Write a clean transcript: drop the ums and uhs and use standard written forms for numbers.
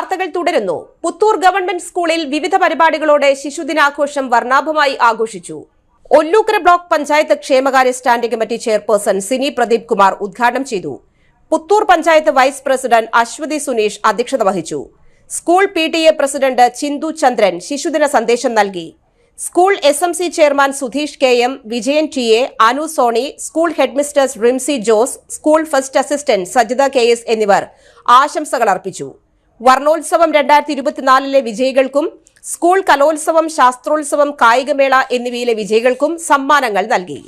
വാർത്തകൾ തുടരുന്നു. പുത്തൂർ ഗവൺമെന്റ് സ്കൂളിൽ വിവിധ പരിപാടികളോടെ ശിശുദിനാഘോഷം വർണ്ണാഭമായി ആഘോഷിച്ചു. ഒല്ലൂക്കര ബ്ലോക്ക് പഞ്ചായത്ത് ക്ഷേമകാര്യ standing committee chairperson Sini Pradeep Kumar ഉദ്ഘാടനം ചെയ്തു. പുത്തൂർ പഞ്ചായത്ത് വൈസ് പ്രസിഡന്റ് അശ്വതി സുനീഷ് അധ്യക്ഷത വഹിച്ചു. School PTA president Chinthu Chandran ശിശുദിന സന്ദേശം നൽകി. School SMC chairman Sudheesh KM, Vijayan TA, Anu Soni, school headmistress Rimsi Jose, school first assistant Sajitha KS എന്നിവർ ആശംസകൾ അർപ്പിച്ചു. വർണ്ണോത്സവം 2024 വിജയികൾക്കും സ്കൂൾ കലോത്സവം, ശാസ്ത്രോത്സവം, കായികമേള എന്നിവയിലെ വിജയികൾക്കും സമ്മാനങ്ങൾ നൽകി.